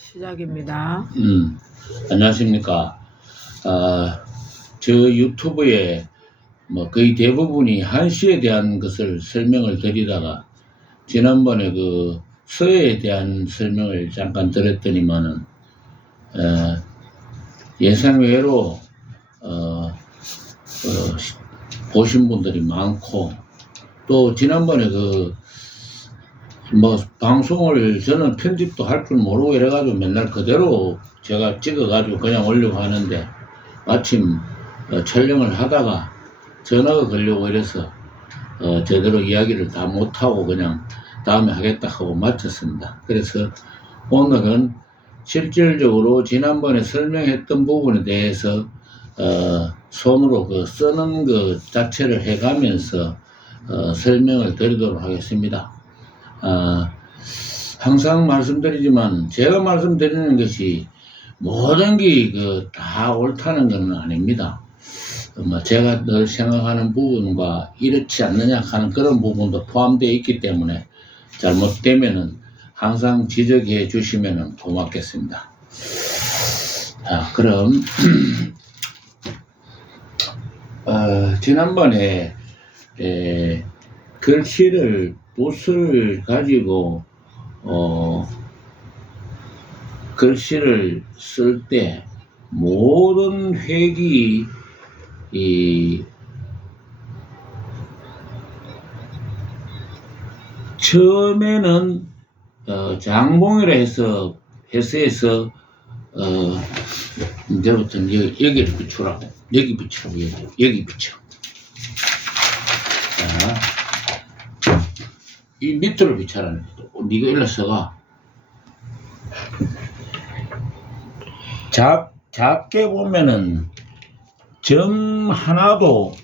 시작입니다. 안녕하십니까. 저 유튜브에 거의 대부분이 한시에 대한 것을 설명을 드리다가 지난번에 그 서해에 대한 설명을 잠깐 드렸더니만은 예상외로 보신 분들이 많고, 또 지난번에 방송을 저는 편집도 할 줄 모르고 이래가지고 맨날 그대로 제가 찍어가지고 그냥 올려고 하는데, 마침 촬영을 하다가 전화가 걸려고 이래서 제대로 이야기를 다 못하고 그냥 다음에 하겠다 하고 마쳤습니다. 그래서 오늘은 실질적으로 지난번에 설명했던 부분에 대해서 손으로 쓰는 것 자체를 해가면서 설명을 드리도록 하겠습니다. 항상 말씀드리지만 제가 말씀드리는 것이 모든 게 다 옳다는 건 아닙니다. 제가 늘 생각하는 부분과 이렇지 않느냐 하는 그런 부분도 포함되어 있기 때문에 잘못되면은 항상 지적해 주시면 고맙겠습니다. 그럼 지난번에 글씨를 붓을 가지고 글씨를 쓸 때 모든 획이 처음에는 장봉이라 해서 회사에서 이제부터는 여기를 붙이라고, 여기 붙이라고, 여기 붙여. 자, 이 밑으로 붙여라는 거죠. 네가 일러서가 작게 보면은 점 하나도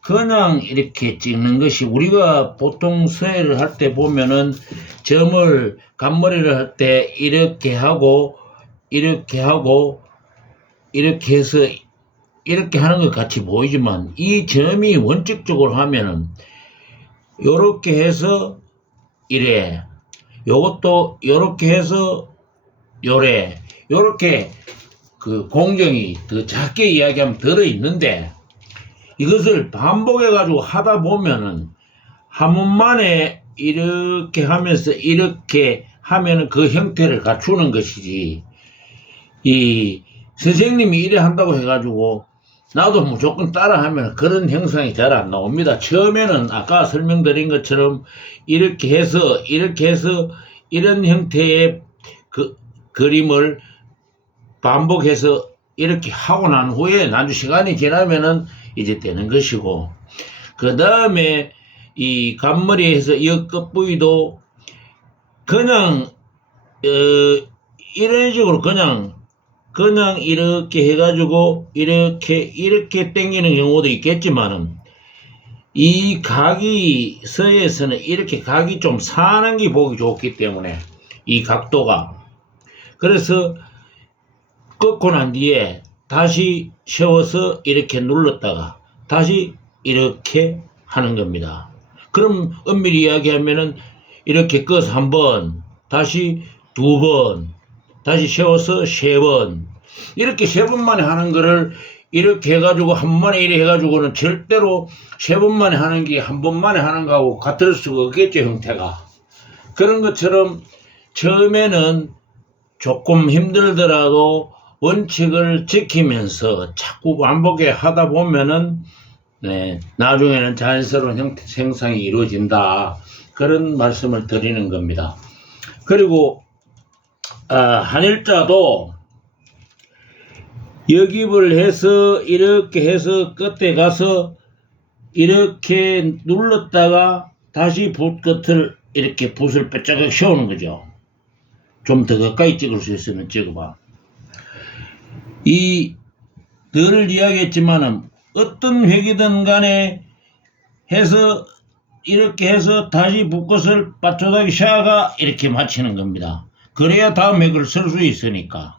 그냥 이렇게 찍는 것이, 우리가 보통 서예를 할 때 보면은 점을 간머리를 할 때 이렇게 하고 이렇게 하고 이렇게 해서 이렇게 하는 것 같이 보이지만, 이 점이 원칙적으로 하면은 요렇게 해서 이래, 요것도 요렇게 해서 요래, 요렇게 공정이 더 작게 이야기하면 들어있는데, 이것을 반복해 가지고 하다 보면은 한 번만에 이렇게 하면서 이렇게 하면은 그 형태를 갖추는 것이지, 이 선생님이 이래 한다고 해가지고 나도 무조건 따라 하면 그런 형상이 잘 안 나옵니다. 처음에는 아까 설명드린 것처럼 이렇게 해서 이런 형태의 그림을 반복해서 이렇게 하고 난 후에 나중 시간이 지나면은 이제 되는 것이고, 그 다음에 이 간머리에서 이 끝부위도 그냥 이런 식으로 그냥 이렇게 해가지고 이렇게 당기는 경우도 있겠지만은, 이 각이 서에서는 이렇게 각이 좀 사는 게 보기 좋기 때문에 이 각도가, 그래서 꺾고 난 뒤에 다시 세워서 이렇게 눌렀다가 다시 이렇게 하는 겁니다. 그럼 엄밀히 이야기하면은 이렇게 꺼서 한 번, 다시 두 번, 다시 세워서 세 번, 이렇게 세 번 만에 하는 거를 이렇게 해가지고 한 번만에 이래 해가지고는 절대로 세 번 만에 하는 게 한 번 만에 하는 거하고 같을 수가 없겠죠, 형태가. 그런 것처럼 처음에는 조금 힘들더라도 원칙을 지키면서 자꾸 반복해 하다 보면은 나중에는 자연스러운 형상이 이루어진다, 그런 말씀을 드리는 겁니다. 그리고 한일자도 역입을 해서 이렇게 해서 끝에 가서 이렇게 눌렀다가 다시 붓 끝을 이렇게 붓을 빼짝하게 세우는 거죠. 좀 더 가까이 찍을 수 있으면 찍어봐. 늘 이야기했지만은 어떤 획이든 간에 해서 이렇게 해서 다시 붓끝을 빠져다기 샤가 이렇게 맞추는 겁니다. 그래야 다음 획을 쓸 수 있으니까.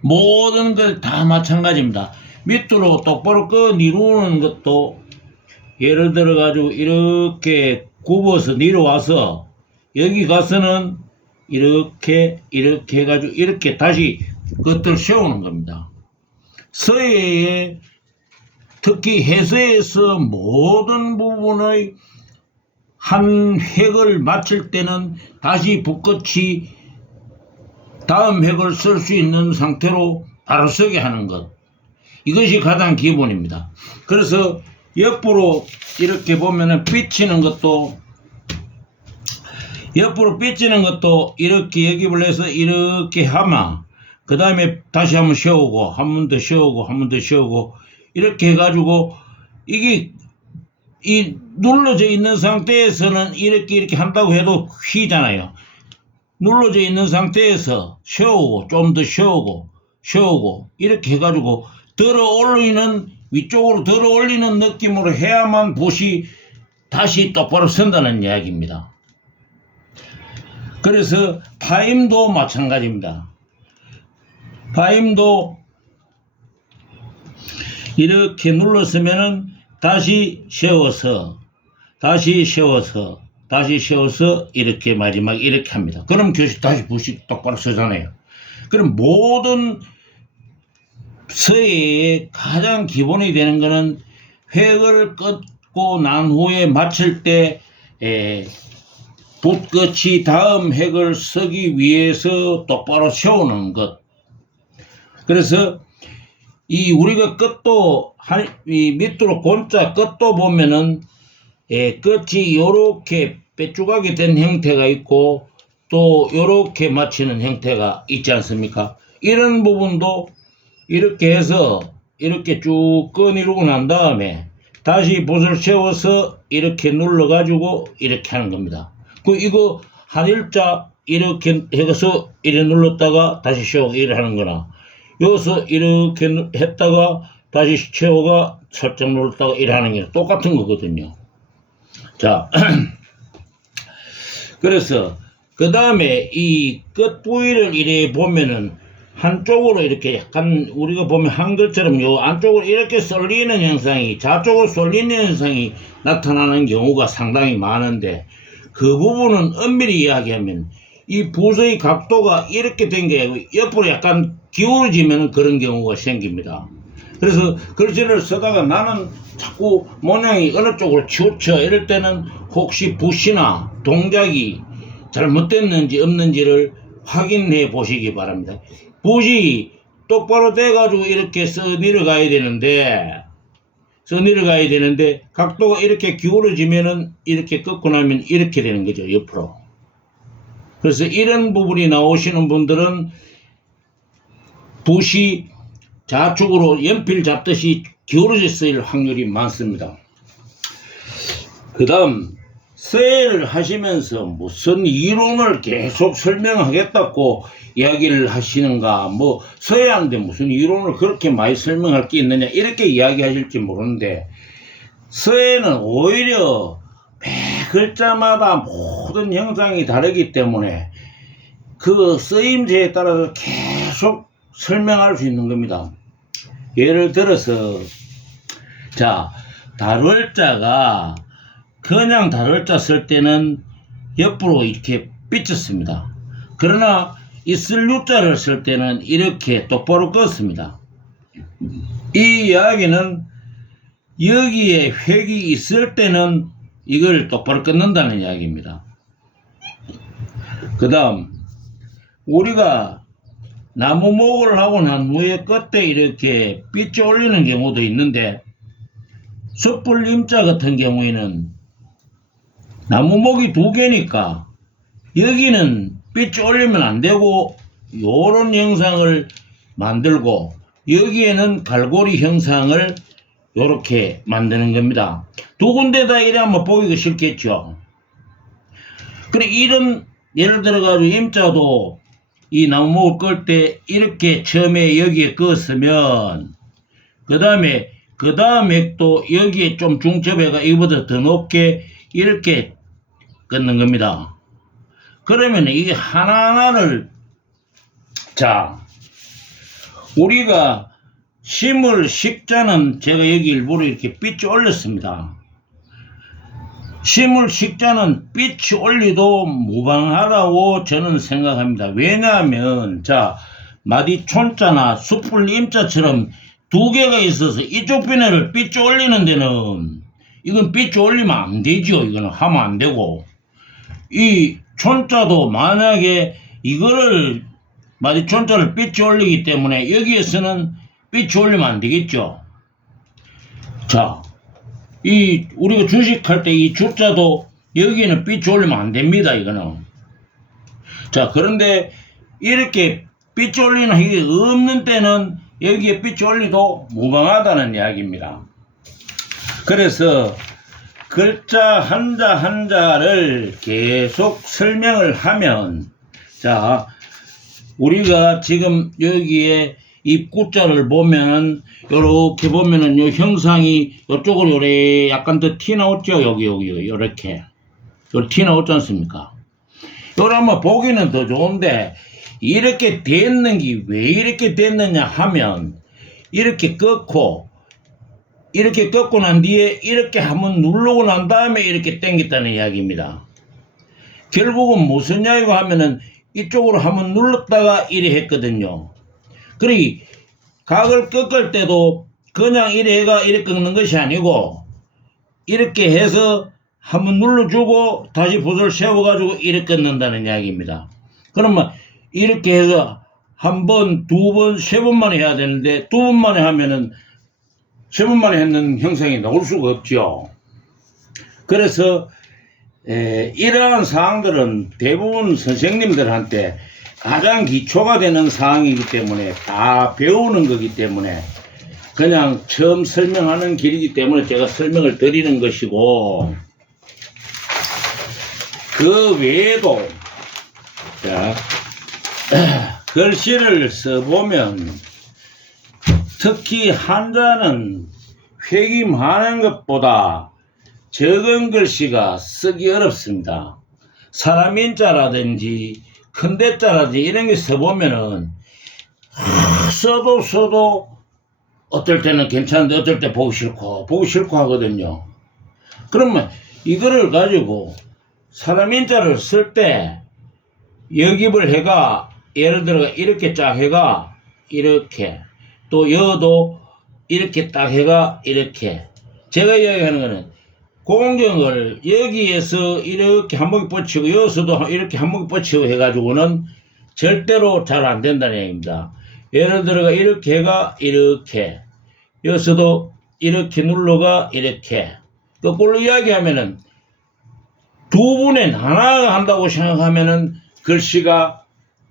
모든 것 다 마찬가지입니다. 밑으로 똑바로 이루는 것도, 예를 들어 가지고 이렇게 굽어서 내려와서 여기 가서는 이렇게 해가지고 이렇게 다시 그것들 세우는 겁니다. 서해에 특히 해서에서 모든 부분의 한 획을 마칠 때는 다시 붓끝이 다음 획을 쓸 수 있는 상태로 바로 서게 하는 것. 이것이 가장 기본입니다. 그래서 옆으로 이렇게 보면은 삐치는 것도 이렇게 여깁을 해서 이렇게 하마. 그 다음에 다시 한번 세우고, 한 번 더 세우고, 한 번 더 세우고, 이렇게 해가지고, 이게, 이 눌러져 있는 상태에서는 이렇게 한다고 해도 휘잖아요. 눌러져 있는 상태에서 세우고, 좀 더 세우고, 이렇게 해가지고, 위쪽으로 들어 올리는 느낌으로 해야만 붓이 다시 똑바로 선다는 이야기입니다. 그래서 파임도 마찬가지입니다. 파임도 이렇게 눌렀으면은 다시 세워서 이렇게 마지막 이렇게 합니다. 그럼 다시 붓이 똑바로 서잖아요. 그럼 모든 서예의 가장 기본이 되는 것은 획을 끊고 난 후에 마칠 때 붓끝이 다음 획을 서기 위해서 똑바로 세우는 것. 그래서 우리가 끝도 이 밑으로 곤자 끝도 보면은 끝이 요렇게 빼쭈각이 된 형태가 있고 또 요렇게 마치는 형태가 있지 않습니까? 이런 부분도 이렇게 해서 이렇게 쭉 끈이루고 난 다음에 다시 붓을 세워서 이렇게 눌러가지고 이렇게 하는 겁니다. 이거 한 일자 이렇게 해서 이렇게 눌렀다가 다시 세우고 이렇게 하는 거나 여기서 이렇게 했다가 다시 세우가 살짝 눌렀다가 이렇게 하는 게 똑같은 거거든요. 자, 그래서 그 다음에 이 끝 부위를 이렇게 보면은 한쪽으로 이렇게 약간 우리가 보면 한글처럼 요 안쪽으로 이렇게 쏠리는 현상이 좌쪽으로 쏠리는 현상이 나타나는 경우가 상당히 많은데 그 부분은 엄밀히 이야기하면 이 붓의 각도가 이렇게 된 게 아니고 옆으로 약간 기울어지면 그런 경우가 생깁니다. 그래서 글씨를 쓰다가 나는 자꾸 모양이 어느 쪽으로 치우쳐 이럴 때는 혹시 붓이나 동작이 잘못됐는지 없는지를 확인해 보시기 바랍니다. 붓이 똑바로 돼가지고 이렇게 써 내려가야 되는데 각도가 이렇게 기울어지면은 이렇게 꺾고 나면 이렇게 되는 거죠. 옆으로. 그래서 이런 부분이 나오시는 분들은 붓이 좌측으로 연필 잡듯이 기울어져 있을 확률이 많습니다. 그 다음 서예를 하시면서 무슨 이론을 계속 설명하겠다고 이야기를 하시는가, 서예하는데 무슨 이론을 그렇게 많이 설명할 게 있느냐 이렇게 이야기하실지 모르는데 서예는 오히려 매 글자마다 모든 형상이 다르기 때문에 그 쓰임새에 따라서 계속 설명할 수 있는 겁니다. 예를 들어서 다룰 자가 그냥 다룰 자 쓸 때는 옆으로 이렇게 삐쳤습니다. 그러나 있을 유자를 쓸 때는 이렇게 똑바로 껐습니다. 이 이야기는 여기에 획이 있을 때는 이걸 똑바로 끊는다는 이야기입니다. 그 다음 우리가 나무목을 하고 난 후에 끝에 이렇게 삐쳐 올리는 경우도 있는데 섣불 임자 같은 경우에는 나무목이 두 개니까 여기는 삐쳐 올리면 안 되고 요런 형상을 만들고 여기에는 갈고리 형상을 요렇게 만드는 겁니다. 두 군데다 이래 하면 보기가 싫겠죠. 그래 이런 예를 들어 가지고 임자도 이 나무목을 끌 때 이렇게 처음에 여기에 껐으면 그 다음에 또 여기에 좀 중첩해가 이거보다 더 높게 이렇게 끊는 겁니다. 그러면 이게 하나하나를 우리가 심을 십자는 제가 여기 일부러 이렇게 삐쳐 올렸습니다. 식물 식자는 빛이 올리도 무방하다고 저는 생각합니다. 왜냐하면 자 마디촌자나 숯불 임자처럼 두 개가 있어서 이쪽 비늘을 빛이 올리는 데는 이건 빛이 올리면 안 되죠. 이거는 하면 안 되고 이 촌자도 만약에 이거를 마디촌자를 빛이 올리기 때문에 여기에서는 빛이 올리면 안 되겠죠. 자 이 우리가 주식할 때 이 주자도 여기에는 빛이 올리면 안 됩니다. 이거는 자 그런데 이렇게 빛이 올리는 게 없는 때는 여기에 빛이 올리도 무방하다는 이야기입니다. 그래서 글자 한자 한자를 계속 설명을 하면 자 우리가 지금 여기에 입구자를 보면 요렇게 보면은 요 형상이 요쪽으로 요래 약간 더 티 나왔죠. 여기 요렇게 요 티 나왔지 않습니까? 요걸 한번 보기는 더 좋은데 이렇게 됐는 게 왜 이렇게 됐느냐 하면 이렇게 꺾고 난 뒤에 이렇게 한번 누르고 난 다음에 이렇게 당겼다는 이야기입니다. 결국은 무슨 이야기고 하면은 이쪽으로 한번 눌렀다가 이래 했거든요. 그러니 각을 꺾을 때도 그냥 이래가 이렇게 꺾는 것이 아니고 이렇게 해서 한번 눌러주고 다시 붓을 세워가지고 이렇게 꺾는다는 이야기입니다. 그러면 이렇게 해서 한 번, 두 번, 세 번만에 해야 되는데 두 번만에 하면은 세 번만에 했는 형상이 나올 수가 없죠. 그래서 이러한 사항들은 대부분 선생님들한테 가장 기초가 되는 사항이기 때문에 다 배우는 거기 때문에 그냥 처음 설명하는 길이기 때문에 제가 설명을 드리는 것이고 그 외에도 자, 글씨를 써보면 특히 한자는 획임하는 것보다 적은 글씨가 쓰기 어렵습니다. 사람 인자라든지 큰 대자라든지 이런 게 써보면은 써도 어떨 때는 괜찮은데 어떨 때 보기 싫고 하거든요. 그러면 이거를 가지고 사람 인자를 쓸 때 여깁을 해가 예를 들어 이렇게 쫙 해가 이렇게 또 여도 이렇게 딱 해가 이렇게 제가 이야기하는 거는 공경을 여기에서 이렇게 한 목에 뻗치고 여기서도 이렇게 한 목에 뻗치고 해가지고는 절대로 잘 안 된다는 얘기입니다. 예를 들어가 이렇게 해가 이렇게 여기서도 이렇게 눌러가 이렇게 거꾸로 이야기하면은 두 분에 하나 한다고 생각하면은 글씨가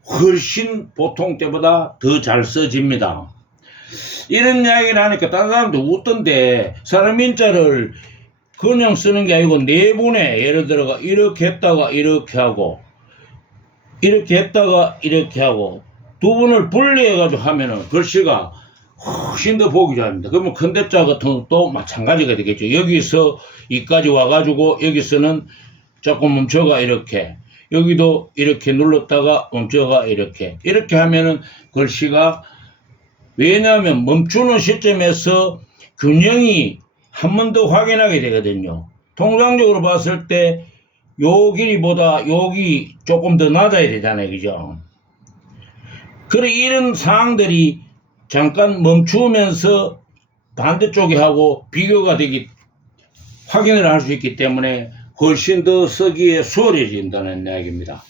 훨씬 보통 때보다 더 잘 써집니다. 이런 이야기를 하니까 다른 사람도 웃던데 사람 인자를 그냥 쓰는 게 아니고 네 분에 예를 들어가 이렇게 했다가 이렇게 하고 이렇게 했다가 이렇게 하고 두 분을 분리해가지고 하면은 글씨가 훨씬 더 보기 좋아합니다. 그러면 큰 대자 같은 것도 마찬가지가 되겠죠. 여기서 이까지 와가지고 여기서는 조금 멈춰가 이렇게 여기도 이렇게 눌렀다가 멈춰가 이렇게 하면은 글씨가 왜냐하면 멈추는 시점에서 균형이 한 번 더 확인하게 되거든요. 통상적으로 봤을 때 요 길이보다 여기 조금 더 낮아야 되잖아요. 그죠? 그래 이런 사항들이 잠깐 멈추면서 반대쪽에 하고 비교가 되기 확인을 할 수 있기 때문에 훨씬 더 쓰기에 수월해진다는 이야기입니다.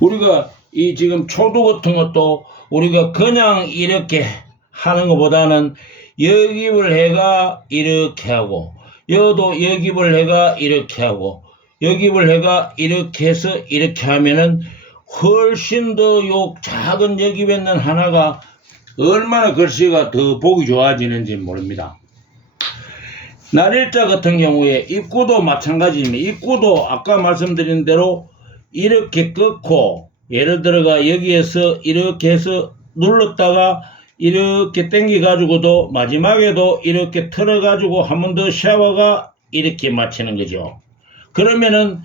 우리가 이 지금 초도 같은 것도 우리가 그냥 이렇게 하는 것보다는 여깁을 해가 이렇게 하고 여도 여깁을 해가 이렇게 하고 여깁을 해가 이렇게 해서 이렇게 하면은 훨씬 더 요 작은 여깁에 있는 하나가 얼마나 글씨가 더 보기 좋아지는지 모릅니다. 날일자 같은 경우에 입구도 마찬가지입니다. 입구도 아까 말씀드린 대로 이렇게 꺾고 예를 들어가 여기에서 이렇게 해서 눌렀다가 이렇게 당겨 가지고도 마지막에도 이렇게 틀어 가지고 한 번 더 샤워가 이렇게 맞추는 거죠. 그러면은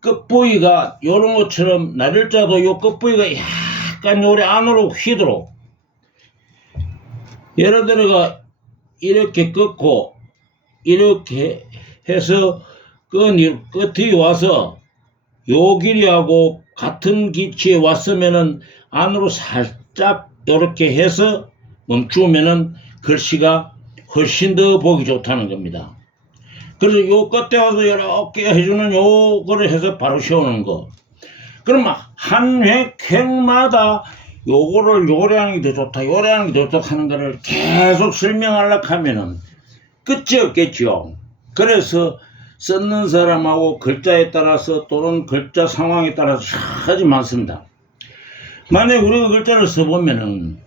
끝부위가 요런 것처럼 날일자도 요 끝부위가 약간 요래 안으로 휘도록 예를 들어가 이렇게 꺾고 이렇게 해서 끝이 와서 요 길이하고 같은 기치에 왔으면은 안으로 살짝 이렇게 해서 멈추면은 글씨가 훨씬 더 보기 좋다는 겁니다. 그래서 요 끝에 와서 이렇게 해주는 요거를 해서 바로 세우는 거. 그러면 한 획마다 요거를 요래하는 게 더 좋다, 요래하는 게 더 좋다 하는 거를 계속 설명하려고 하면은 끝이 없겠죠. 그래서 썼는 사람하고 글자에 따라서 또는 글자 상황에 따라서 아주 많습니다. 만약에 우리가 글자를 써보면은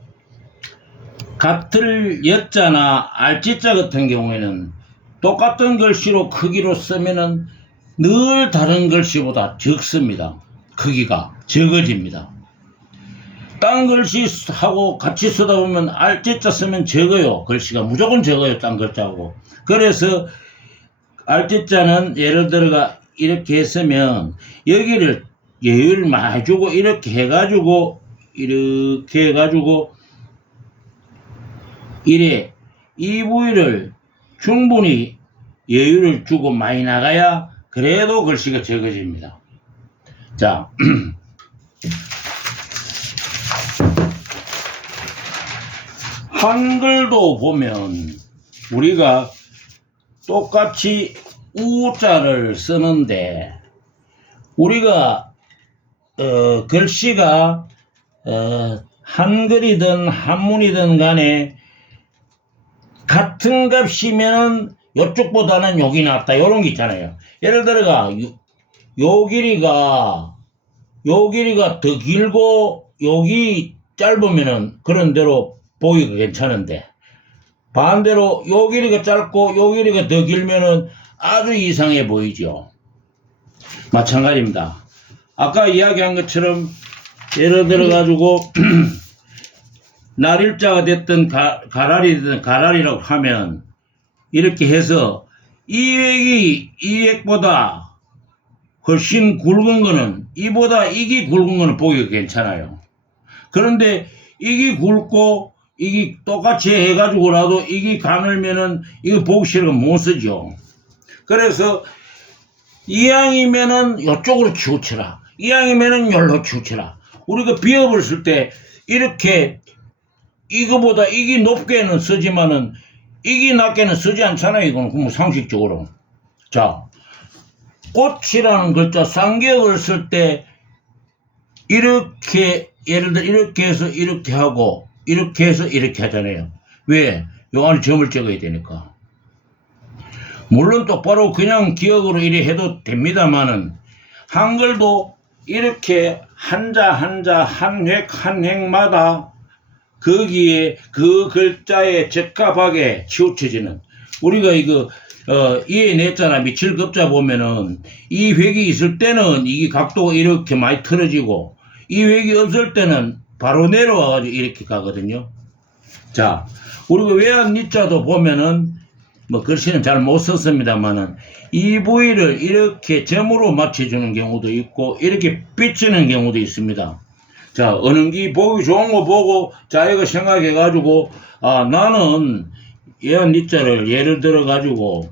같을 여자나 알지자 같은 경우에는 똑같은 글씨로 크기로 쓰면은 늘 다른 글씨보다 적습니다. 크기가 적어집니다. 딴 글씨하고 같이 쓰다 보면 알지자 쓰면 적어요. 글씨가 무조건 적어요. 딴 글자하고. 그래서 알지자는 예를 들어가 이렇게 했으면 여기를 여유를 많이 주고 이렇게 해가지고 이래 이 부위를 충분히 여유를 주고 많이 나가야 그래도 글씨가 적어집니다. 자, 한글도 보면 우리가 똑같이 우자를 쓰는데 우리가 글씨가 한글이든 한문이든 간에 같은 값이면 요쪽보다는 여기 낫다 이런 게 있잖아요. 예를 들어가 요 길이가 더 길고 여기 짧으면은 그런 대로 보기가 괜찮은데 반대로 요 길이가 짧고 요 길이가 더 길면은 아주 이상해 보이죠. 마찬가지입니다. 아까 이야기한 것처럼 예를 들어 가지고 날일자가 됐든 가랄이든 가랄이라고 하면 이렇게 해서 이 획보다 훨씬 굵은 거는 이게 굵은 거는 보기가 괜찮아요. 그런데 이게 굵고 이게 똑같이 해가지고라도 이게 가늘면은 이거 보기 싫으면 못 쓰죠. 그래서 이왕이면은 이쪽으로 치우쳐라. 이왕이면은 여기로 치우쳐라. 우리가 비읍을 쓸 때 이렇게 이거보다 이게 높게는 쓰지만은 이게 낮게는 쓰지 않잖아요. 이거는 상식적으로. 자, 꽃이라는 글자 쌍기역을 쓸 때 이렇게 예를 들어 이렇게 해서 이렇게 하고 이렇게 해서 이렇게 하잖아요. 왜? 요 안에 점을 찍어야 되니까. 물론 똑바로 그냥 기억으로 이래 해도 됩니다만은 한글도 이렇게 한자 한 획마다 거기에 그 글자에 적합하게 치우쳐지는 우리가 이거 이에 냈잖아. 미칠 급자 보면은 이 획이 있을 때는 이게 각도가 이렇게 많이 틀어지고 이 획이 없을 때는 바로 내려와가지고 이렇게 가거든요. 자, 우리가 외한 니자도 보면은 뭐 글씨는 잘 못 썼습니다만은 이 부위를 이렇게 점으로 맞춰주는 경우도 있고 이렇게 비치는 경우도 있습니다. 자, 어느 게 보기 좋은 거 보고 자기가 생각해가지고 아 나는 외한 니자를 예를 들어가지고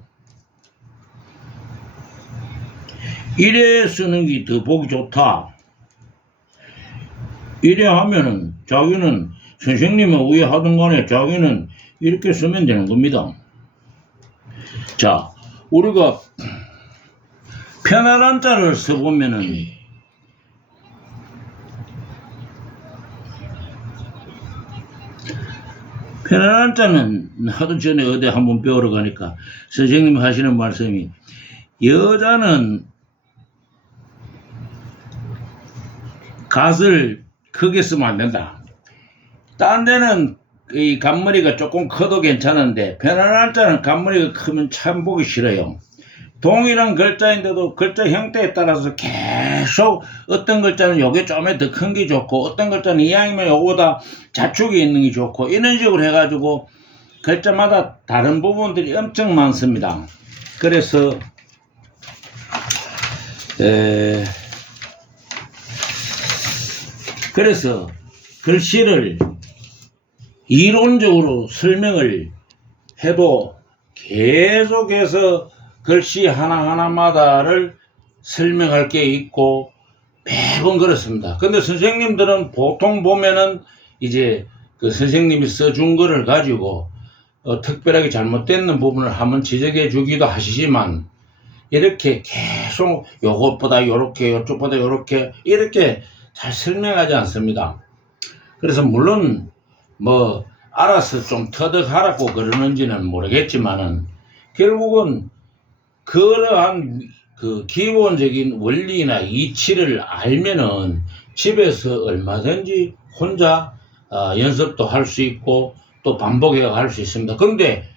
이래 쓰는 게 더 보기 좋다. 이래 하면은 자기는 선생님은 왜 하든 간에 자기는 이렇게 쓰면 되는 겁니다. 자, 우리가 편안한 자를 써보면은 편안한 자는 하도 전에 어디 한번 배우러 가니까 선생님이 하시는 말씀이 여자는 갓을 크게 쓰면 안 된다. 딴 데는 이 간머리가 조금 커도 괜찮은데 편안한 자는 간머리가 크면 참 보기 싫어요. 동일한 글자인데도 글자 형태에 따라서 계속 어떤 글자는 요게 좀 더 큰 게 좋고 어떤 글자는 이왕이면 요거보다 자축이 있는 게 좋고 이런 식으로 해가지고 글자마다 다른 부분들이 엄청 많습니다. 그래서 글씨를 이론적으로 설명을 해도 계속해서 글씨 하나하나마다를 설명할 게 있고 매번 그렇습니다. 근데 선생님들은 보통 보면은 이제 그 선생님이 써준 거를 가지고 특별하게 잘못된 부분을 한번 지적해 주기도 하시지만 이렇게 계속 요것보다 요렇게 요쪽보다 요렇게 이렇게 잘 설명하지 않습니다. 그래서 물론 뭐 알아서 좀 터득하라고 그러는지는 모르겠지만은 결국은 그러한 그 기본적인 원리나 이치를 알면은 집에서 얼마든지 혼자 연습도 할 수 있고 또 반복해 갈 수 있습니다. 근데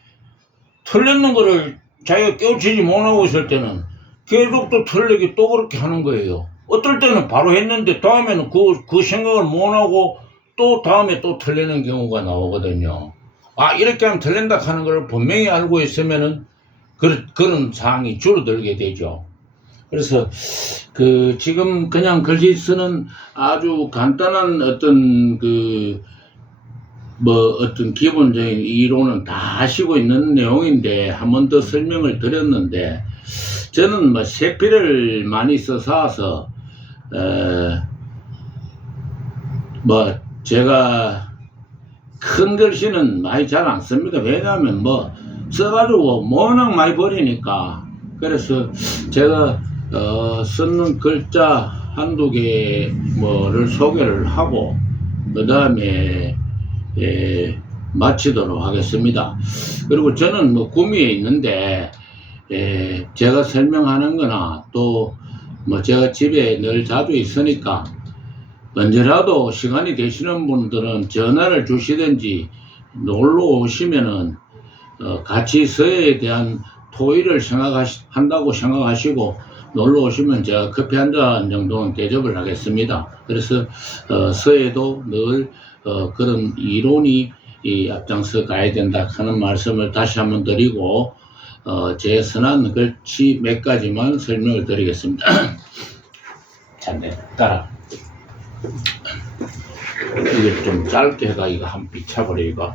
틀렸는 거를 자기가 깨우치지 못하고 있을 때는 계속 또 틀리게 또 그렇게 하는 거예요. 어떨 때는 바로 했는데 다음에는 그 생각을 못하고 또 다음에 또 틀리는 경우가 나오거든요. 아, 이렇게 하면 틀린다 하는 걸 분명히 알고 있으면은 그런 상황이 줄어들게 되죠. 그래서 지금 그냥 글씨 쓰는 아주 간단한 어떤 어떤 기본적인 이론은 다 아시고 있는 내용인데 한 번 더 설명을 드렸는데 저는 뭐 세필을 많이 써서 제가 큰 글씨는 많이 잘 안 씁니다. 왜냐하면 써가지고 워낙 많이 버리니까. 그래서 제가 쓰는 글자 한두 개를 소개를 하고 그 다음에 마치도록 하겠습니다. 그리고 저는 구미에 있는데 제가 설명하는 거나 또 제가 집에 늘 자주 있으니까 언제라도 시간이 되시는 분들은 전화를 주시든지 놀러 오시면은 같이 서예에 대한 토의를 한다고 생각하시고 놀러 오시면 제가 커피 한 잔 정도는 대접을 하겠습니다. 그래서 서예도 늘 그런 이론이 앞장서 가야 된다 하는 말씀을 다시 한번 드리고 제 선한 글씨 몇 가지만 설명을 드리겠습니다. 자, 따라 이걸 좀 짧게 해가 이거 한 비춰버려. 이거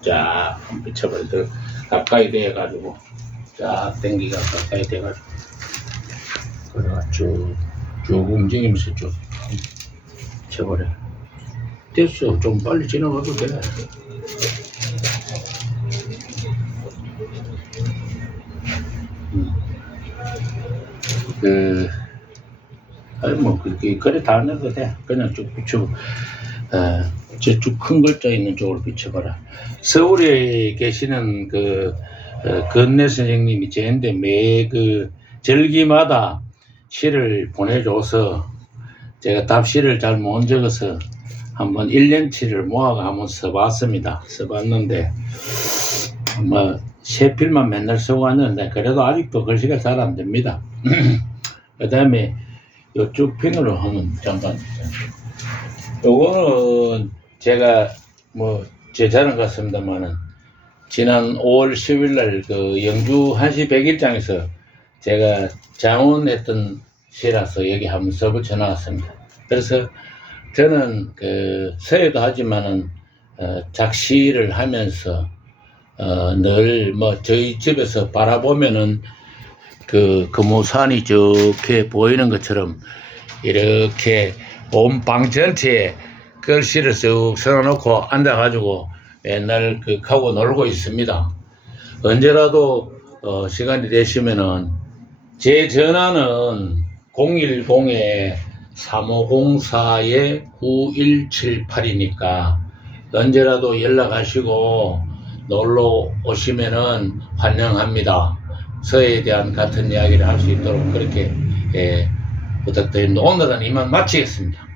자, 한 비춰버려. 가까이 돼가지고 자, 땡기가 가까이 돼가지고 그래가 쭉 움직이면서 쭉 쳐버려. 됐어. 좀 빨리 지나가도 돼. 그래 다 안 해도 돼. 그냥 쭉 비추고 저쪽 큰 글자 있는 쪽으로 비춰봐라. 서울에 계시는 건내 선생님이 저한테 매 절기마다 시를 보내줘서 제가 답시를 잘 못 적어서 한번 1년치를 모아가 한번 써봤습니다. 써봤는데 세필만 맨날 쓰고 왔는데 그래도 아직도 글씨가 잘 안 됩니다. 그 다음에 이쪽 펜으로 하면 잠깐. 요거는 제가 제 자랑 같습니다만은 지난 5월 10일 날 영주 한시 100일장에서 제가 장원했던 시라서 여기 한번 써붙여 나왔습니다. 그래서 저는 서예도 하지만은 작시를 하면서 늘 저희 집에서 바라보면은 금호산이 저렇게 보이는 것처럼 이렇게 온 방 전체에 글씨를 쓱 써놓고 앉아가지고 맨날 하고 놀고 있습니다. 언제라도 시간이 되시면은 제 전화는 010-3504-9178이니까 언제라도 연락하시고 놀러 오시면은 환영합니다. 서예에 대한 같은 이야기를 할 수 있도록 그렇게 부탁드립니다. 오늘은 이만 마치겠습니다.